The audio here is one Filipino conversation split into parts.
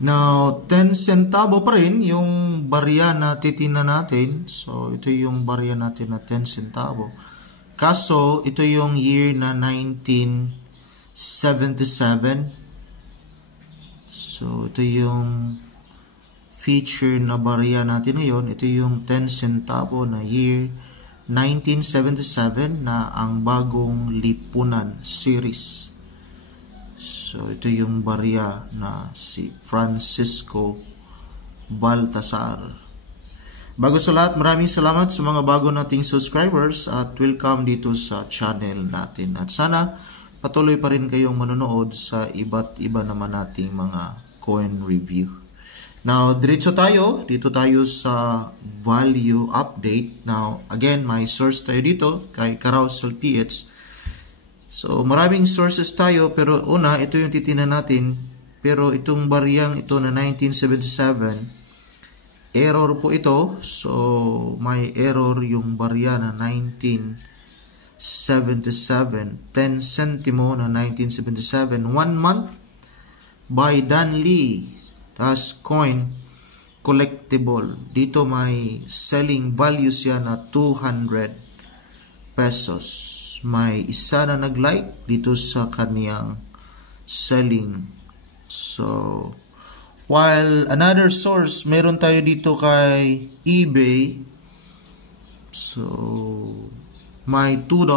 Now, 10 centavo pa rin yung barya na titingnan natin. So, ito yung barya natin na 10 centavo. Kaso, ito yung year na 1977. So, ito yung feature na barya natin ngayon. Ito yung 10 centavo na year 1977 na ang bagong lipunan series. So, ito yung barya na si Francisco Baltasar. Bago sa lahat, maraming salamat sa mga bago nating subscribers at welcome dito sa channel natin. At sana patuloy pa rin kayong manonood sa iba't iba naman nating mga coin review. Now, diretso tayo. Dito tayo sa value update. Now, again, may source tayo dito kay Carousel PH. So, maraming sources tayo, pero una, ito yung titingnan natin. Pero itong bariyang ito na 1977, error po ito. So, may error yung barya na 1977, 10 centimo na 1977, 1 month by Dan Lee. As coin collectible. Dito may selling value siya na 200 pesos. May isa na nag-like dito sa kaniyang selling. So, while another source, meron tayo dito kay eBay. So, may $2.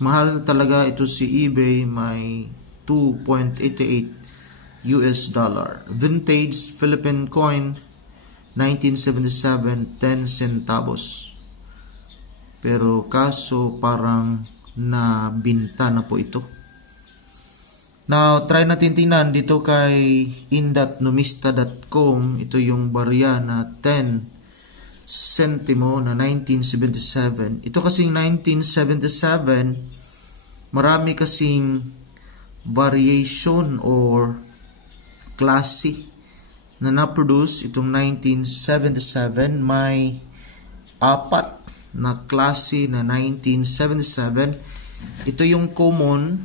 Mahal talaga ito si eBay. May 2.88 US dollar. Vintage Philippine coin 1977, 10 centavos. Pero kaso parang nabinta na po ito. Now, try natin tingnan dito kay in.numista.com. Ito yung barya na 10 centimo na 1977. Ito kasing 1977, marami kasing variation or klase na na-produce itong 1977. May 4 na klase na 1977. Ito yung common.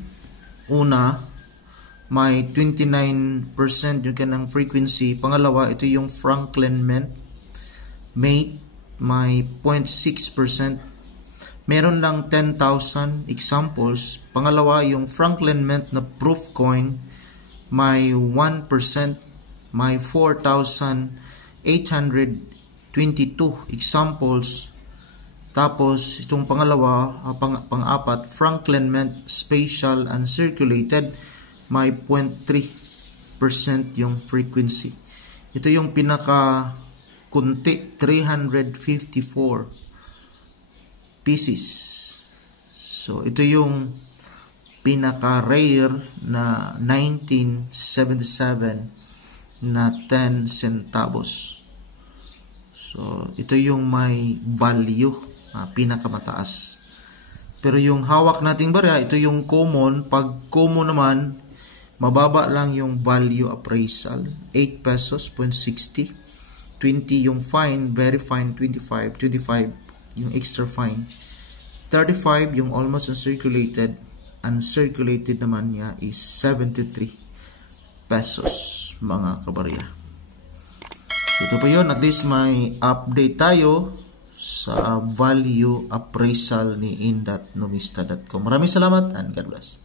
Una, may 29% yung kanang frequency. Pangalawa, ito yung Franklin Mint. Mate, may 0.6%. Meron lang 10,000 examples. Pangalawa, yung Franklin Mint na proof coin, may 1%, may 4,822 examples. Tapos, itong pangalawa, pang-apat, Franklin Mint Special Uncirculated, may 0.3% yung frequency. Ito yung pinaka-kunti, 354 pieces. So, ito yung pinaka-rare na 1977 na 10 centavos. So, ito yung may value, pinakamataas. Pero yung hawak nating barya, ito yung common. Pag common naman, mababa lang yung value appraisal. 8 pesos, 0.60. 20 yung fine, very fine, 25. 25 yung extra fine. 35 yung almost uncirculated. Uncirculated naman niya is 73 pesos, mga kabarya. Ito pa yun, at least may update tayo sa value appraisal ni in.numista.com. Maraming salamat and God bless.